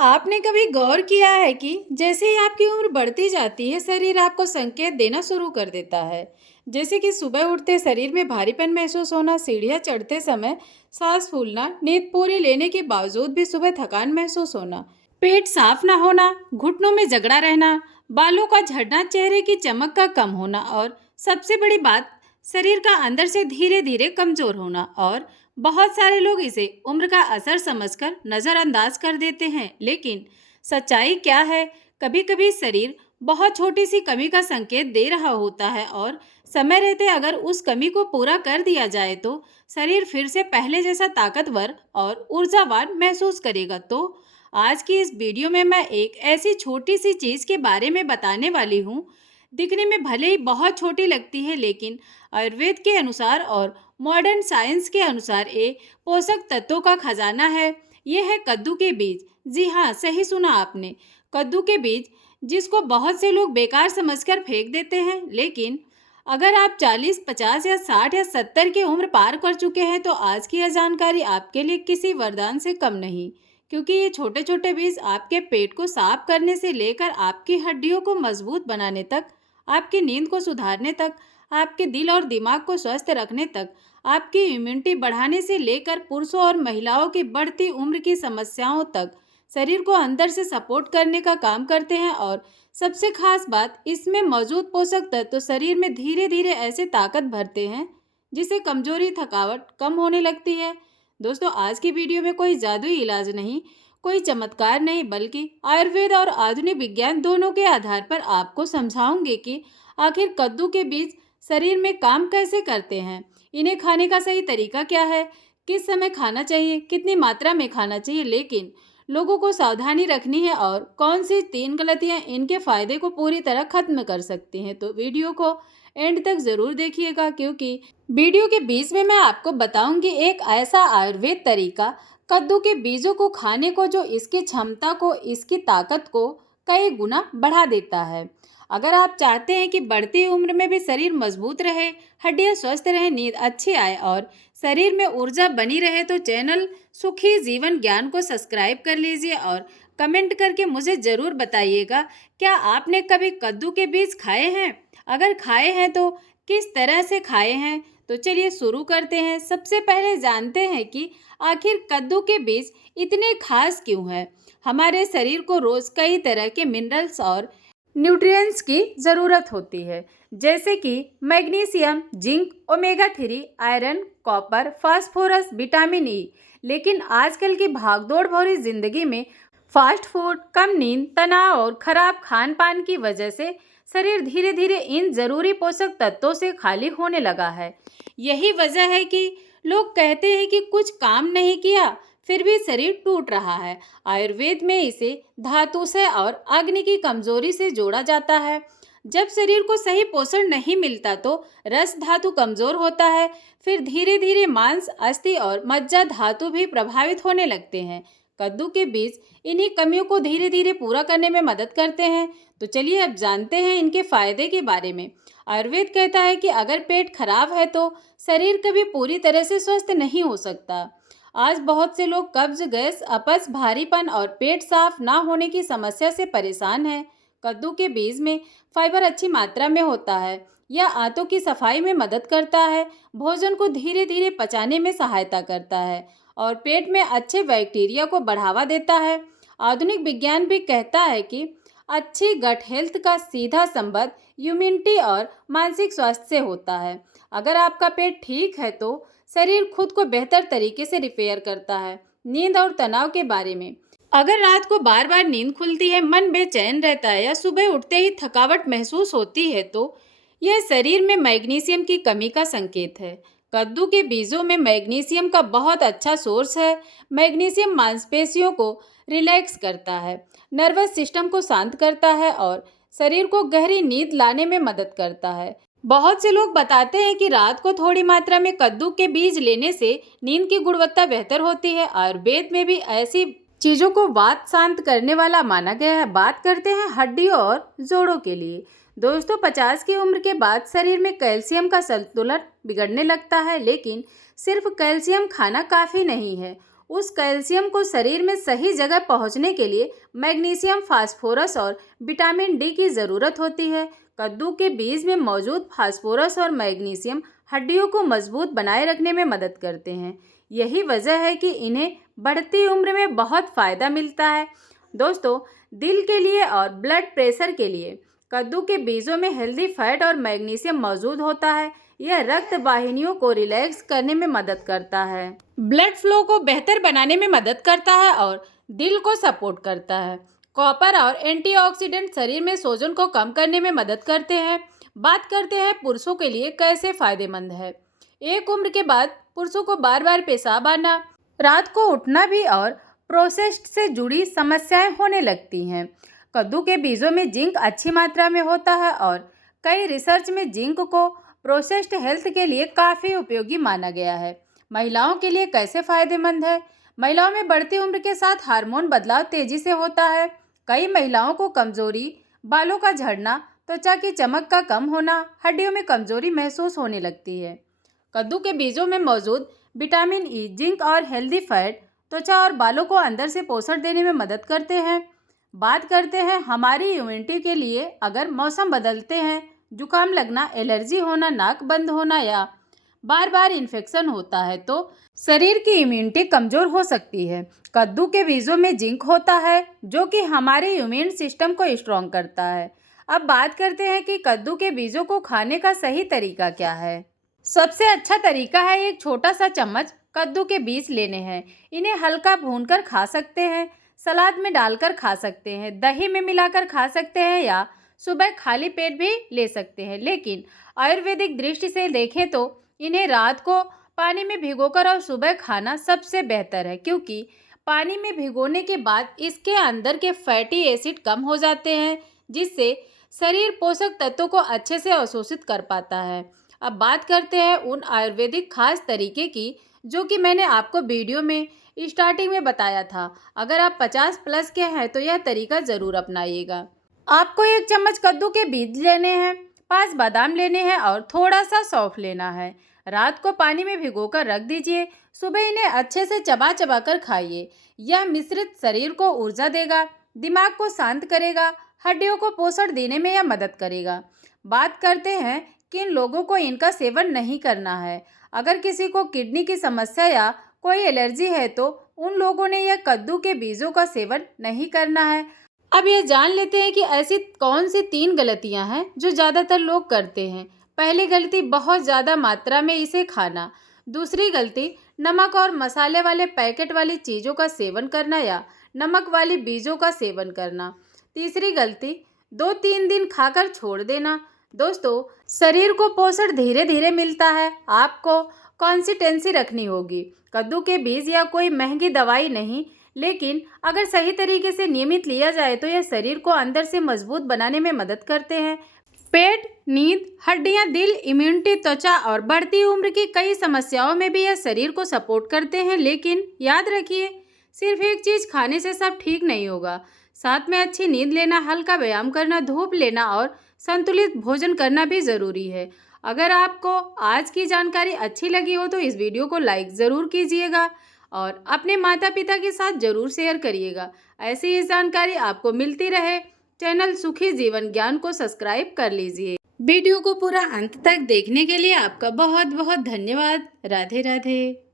आपने कभी गौर किया है कि जैसे ही आपकी उम्र बढ़ती जाती है, शरीर आपको संकेत देना शुरू कर देता है। जैसे कि सुबह उठते शरीर में भारीपन महसूस होना, सीढ़ियाँ चढ़ते समय सांस फूलना, नींद पूरी लेने के बावजूद भी सुबह थकान महसूस होना, पेट साफ ना होना, घुटनों में जकड़ा रहना, बालों का झड़ना, चेहरे की चमक का कम होना और सबसे बड़ी बात, शरीर का अंदर से धीरे धीरे कमजोर होना। और बहुत सारे लोग इसे उम्र का असर समझकर नज़रअंदाज कर देते हैं, लेकिन सच्चाई क्या है? कभी कभी शरीर बहुत छोटी सी कमी का संकेत दे रहा होता है और समय रहते अगर उस कमी को पूरा कर दिया जाए तो शरीर फिर से पहले जैसा ताकतवर और ऊर्जावान महसूस करेगा। तो आज की इस वीडियो में मैं एक ऐसी छोटी सी चीज़ के बारे में बताने वाली हूँ, दिखने में भले ही बहुत छोटी लगती है, लेकिन आयुर्वेद के अनुसार और मॉडर्न साइंस के अनुसार ये पोषक तत्वों का खजाना है। ये है कद्दू के बीज। जी हाँ, सही सुना आपने, कद्दू के बीज, जिसको बहुत से लोग बेकार समझकर फेंक देते हैं। लेकिन अगर आप 40, 50 या 60 या 70 की उम्र पार कर चुके हैं तो आज की यह जानकारी आपके लिए किसी वरदान से कम नहीं, क्योंकि ये छोटे छोटे बीज आपके पेट को साफ करने से लेकर आपकी हड्डियों को मजबूत बनाने तक, आपकी नींद को सुधारने तक, आपके दिल और दिमाग को स्वस्थ रखने तक, आपकी इम्यूनिटी बढ़ाने से लेकर पुरुषों और महिलाओं की बढ़ती उम्र की समस्याओं तक शरीर को अंदर से सपोर्ट करने का काम करते हैं। और सबसे खास बात, इसमें मौजूद पोषक तत्व शरीर में धीरे धीरे ऐसे ताकत भरते हैं जिससे कमजोरी, थकावट कम होने लगती है। दोस्तों, आज की वीडियो में कोई जादुई इलाज नहीं, कोई चमत्कार नहीं, बल्कि आयुर्वेद और आधुनिक विज्ञान दोनों के आधार पर आपको समझाऊंगे कि आखिर कद्दू के बीज शरीर में काम कैसे करते हैं, इन्हें खाने का सही तरीका क्या है, किस समय खाना चाहिए, कितनी मात्रा में खाना चाहिए, लेकिन लोगों को सावधानी रखनी है, और कौन सी 3 गलतियां इनके फायदे को पूरी तरह खत्म कर सकती हैं। तो वीडियो को एंड तक ज़रूर देखिएगा, क्योंकि वीडियो के बीच में मैं आपको बताऊंगी एक ऐसा आयुर्वेद तरीका कद्दू के बीजों को खाने को जो इसकी क्षमता को, इसकी ताकत को कई गुना बढ़ा देता है। अगर आप चाहते हैं कि बढ़ती उम्र में भी शरीर मजबूत रहे, हड्डियां स्वस्थ रहें, नींद अच्छी आए और शरीर में ऊर्जा बनी रहे, तो चैनल सुखी जीवन ज्ञान को सब्सक्राइब कर लीजिए और कमेंट करके मुझे ज़रूर बताइएगा, क्या आपने कभी कद्दू के बीज खाए हैं? अगर खाए हैं तो किस तरह से खाए हैं? तो चलिए शुरू करते हैं। सबसे पहले जानते हैं कि आखिर कद्दू के बीज इतने खास क्यों हैं। हमारे शरीर को रोज़ कई तरह के मिनरल्स और न्यूट्रिएंट्स की ज़रूरत होती है, जैसे कि magnesium, zinc, omega 3, iron, copper, phosphorus, vitamin E. लेकिन आजकल की भागदौड़ भरी जिंदगी में फास्ट फूड, कम नींद, तनाव और खराब खान पान की वजह से शरीर धीरे धीरे इन जरूरी पोषक तत्वों से खाली होने लगा है। यही वजह है कि लोग कहते हैं कि कुछ काम नहीं किया फिर भी शरीर टूट रहा है। आयुर्वेद में इसे धातु से और अग्नि की कमजोरी से जोड़ा जाता है। जब शरीर को सही पोषण नहीं मिलता तो रस धातु कमजोर होता है, फिर धीरे धीरे मांस, अस्थि और मज्जा धातु भी प्रभावित होने लगते हैं। कद्दू के बीज इन्हीं कमियों को धीरे धीरे पूरा करने में मदद करते हैं। तो चलिए अब जानते हैं इनके फायदे के बारे में। आयुर्वेद कहता है कि अगर पेट खराब है तो शरीर कभी पूरी तरह से स्वस्थ नहीं हो सकता। आज बहुत से लोग कब्ज, गैस, अपच, भारीपन और पेट साफ ना होने की समस्या से परेशान हैं। कद्दू के बीज में फाइबर अच्छी मात्रा में होता है। यह आंतों की सफाई में मदद करता है, भोजन को धीरे धीरे पचाने में सहायता करता है और पेट में अच्छे बैक्टीरिया को बढ़ावा देता है। आधुनिक विज्ञान भी कहता है कि अच्छी गट हेल्थ का सीधा संबंध इम्यूनिटी और मानसिक स्वास्थ्य से होता है। अगर आपका पेट ठीक है तो शरीर खुद को बेहतर तरीके से रिपेयर करता है। नींद और तनाव के बारे में, अगर रात को बार बार नींद खुलती है, मन बेचैन रहता है या सुबह उठते ही थकावट महसूस होती है तो यह शरीर में मैग्नीशियम की कमी का संकेत है। कद्दू के बीजों में मैग्नीशियम का बहुत अच्छा सोर्स है। मैग्नीशियम मांसपेशियों को रिलैक्स करता है, नर्वस सिस्टम को शांत करता है और शरीर को गहरी नींद लाने में मदद करता है। बहुत से लोग बताते हैं कि रात को थोड़ी मात्रा में कद्दू के बीज लेने से नींद की गुणवत्ता बेहतर होती है। आयुर्वेद में भी ऐसी चीज़ों को वात शांत करने वाला माना गया है। बात करते हैं हड्डियों और जोड़ों के लिए। दोस्तों, 50 की उम्र के बाद शरीर में कैल्शियम का संतुलन बिगड़ने लगता है, लेकिन सिर्फ कैल्शियम खाना काफ़ी नहीं है। उस कैल्शियम को शरीर में सही जगह पहुंचने के लिए मैग्नीशियम, फास्फोरस और विटामिन डी की ज़रूरत होती है। कद्दू के बीज में मौजूद फास्फोरस और मैग्नीशियम हड्डियों को मजबूत बनाए रखने में मदद करते हैं। यही वजह है कि इन्हें बढ़ती उम्र में बहुत फ़ायदा मिलता है। दोस्तों, दिल के लिए और ब्लड प्रेशर के लिए कद्दू के बीजों में हेल्दी फैट और मैग्नीशियम मौजूद होता है। यह रक्त वाहिनियों को रिलैक्स करने में मदद करता है, ब्लड फ्लो को बेहतर बनाने में मदद करता है और दिल को सपोर्ट करता है। कॉपर और एंटीऑक्सीडेंट शरीर में सोजन को कम करने में मदद करते हैं। बात करते हैं पुरुषों के लिए कैसे फायदेमंद है। एक उम्र के बाद पुरुषों को बार बार पेशाब आना, रात को उठना भी और प्रोस्टेट से जुड़ी समस्याएं होने लगती हैं। कद्दू के बीजों में जिंक अच्छी मात्रा में होता है और कई रिसर्च में जिंक को प्रोस्टेट हेल्थ के लिए काफ़ी उपयोगी माना गया है। महिलाओं के लिए कैसे फायदेमंद है। महिलाओं में बढ़ती उम्र के साथ हार्मोन बदलाव तेजी से होता है। कई महिलाओं को कमजोरी, बालों का झड़ना, त्वचा की चमक का कम होना, हड्डियों में कमजोरी महसूस होने लगती है। कद्दू के बीजों में मौजूद विटामिन ई, जिंक और हेल्दी फैट त्वचा और बालों को अंदर से पोषण देने में मदद करते हैं। बात करते हैं हमारी इम्यूनिटी के लिए। अगर मौसम बदलते हैं, जुकाम लगना, एलर्जी होना, नाक बंद होना या बार बार इन्फेक्शन होता है तो शरीर की इम्यूनिटी कमज़ोर हो सकती है। कद्दू के बीजों में जिंक होता है जो कि हमारे इम्यून सिस्टम को स्ट्रॉन्ग करता है। अब बात करते हैं कि कद्दू के बीजों को खाने का सही तरीका क्या है। सबसे अच्छा तरीका है एक छोटा सा चम्मच कद्दू के बीज लेने हैं। इन्हें हल्का भूनकर खा सकते हैं, सलाद में डालकर खा सकते हैं, दही में मिलाकर खा सकते हैं या सुबह खाली पेट भी ले सकते हैं। लेकिन आयुर्वेदिक दृष्टि से देखें तो इन्हें रात को पानी में भिगोकर और सुबह खाना सबसे बेहतर है, क्योंकि पानी में भिगोने के बाद इसके अंदर के फैटी एसिड कम हो जाते हैं, जिससे शरीर पोषक तत्वों को अच्छे से अवशोषित कर पाता है। अब बात करते हैं उन आयुर्वेदिक खास तरीके की जो कि मैंने आपको वीडियो में स्टार्टिंग में बताया था। अगर आप 50 प्लस के हैं तो यह तरीका ज़रूर अपनाइएगा। आपको एक चम्मच कद्दू के बीज लेने हैं, 5 बादाम लेने हैं और थोड़ा सा सौंफ लेना है। रात को पानी में भिगोकर रख दीजिए, सुबह इन्हें अच्छे से चबा चबा कर खाइए। यह मिश्रित शरीर को ऊर्जा देगा, दिमाग को शांत करेगा, हड्डियों को पोषण देने में यह मदद करेगा। बात करते हैं किन लोगों को इनका सेवन नहीं करना है। अगर किसी को किडनी की समस्या या कोई एलर्जी है तो उन लोगों ने यह कद्दू के बीजों का सेवन नहीं करना है। अब यह जान लेते हैं कि ऐसी कौन सी 3 गलतियां हैं जो ज़्यादातर लोग करते हैं। पहली गलती, बहुत ज़्यादा मात्रा में इसे खाना। दूसरी गलती, नमक और मसाले वाले पैकेट वाली चीज़ों का सेवन करना या नमक वाली बीजों का सेवन करना। तीसरी गलती, 2-3 दिन खाकर छोड़ देना। दोस्तों, शरीर को पोषण धीरे धीरे मिलता है, आपको कंसिस्टेंसी रखनी होगी। कद्दू के बीज या कोई महंगी दवाई नहीं, लेकिन अगर सही तरीके से नियमित लिया जाए तो यह शरीर को अंदर से मजबूत बनाने में मदद करते हैं। पेट, नींद, हड्डियां, दिल, इम्यूनिटी, त्वचा और बढ़ती उम्र की कई समस्याओं में भी यह शरीर को सपोर्ट करते हैं। लेकिन याद रखिए, सिर्फ एक चीज़ खाने से सब ठीक नहीं होगा। साथ में अच्छी नींद लेना, हल्का व्यायाम करना, धूप लेना और संतुलित भोजन करना भी ज़रूरी है। अगर आपको आज की जानकारी अच्छी लगी हो तो इस वीडियो को लाइक ज़रूर कीजिएगा और अपने माता पिता के साथ ज़रूर शेयर करिएगा। ऐसी ही जानकारी आपको मिलती रहे, चैनल सुखी जीवन ज्ञान को सब्सक्राइब कर लीजिए। वीडियो को पूरा अंत तक देखने के लिए आपका बहुत बहुत धन्यवाद। राधे राधे।